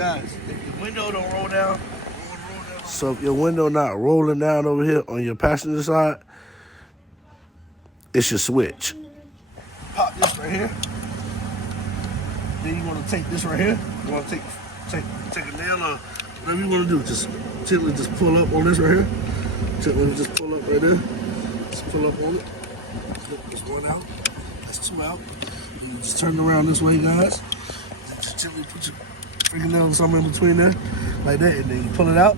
guys, if your window don't roll down, so if your window not rolling down over here on your passenger side, it's your switch. Pop this right here. Then you want to take this right here. You want to take a nail or whatever you want to do. Just gently just pull up on this right here. Gently just pull up right there. Just pull up on it. That's one out. That's two out. And you just turn it around this way, guys. And just gently put your fingernail or something in between there, like that, and then you pull it out.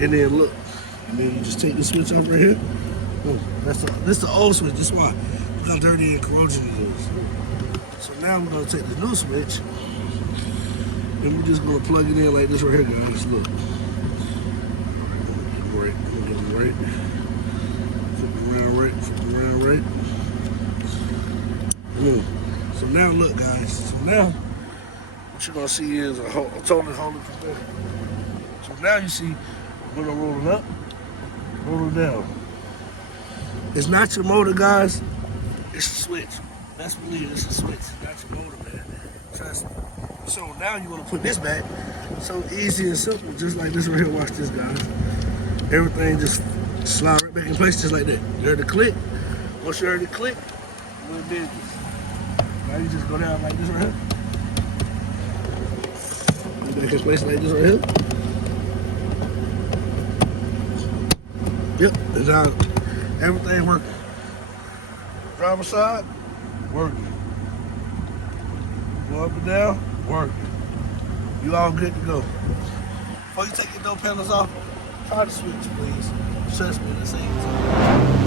And then look. And then you just take the switch off right here. Oh, this the old switch. This is why. Look how dirty and corrosion it is. So now I'm gonna take the new switch, and we're just gonna plug it in like this right here, guys. Look. Right, get them right. Flip it around right, flip it around right. Boom. So now look, guys. So now what you're gonna see is a totally whole different thing. So now you see we're gonna roll it up, roll it down. It's not your motor, guys. It's a switch. Best believe it's a switch. Not your motor, man. Trust me. So now you want to put this back. So easy and simple, just like this right here. Watch this, guys. Everything just slide right back in place, just like that. You heard the click. Once you heard the click, we're in business. Now you just go down like this right here. Put it back in place like this right here. Yep. And now everything working. Driver's side, working. Go up and down, working. You all good to go. Before you take your door panels off, try the switch, please. Trust me, this ain't time.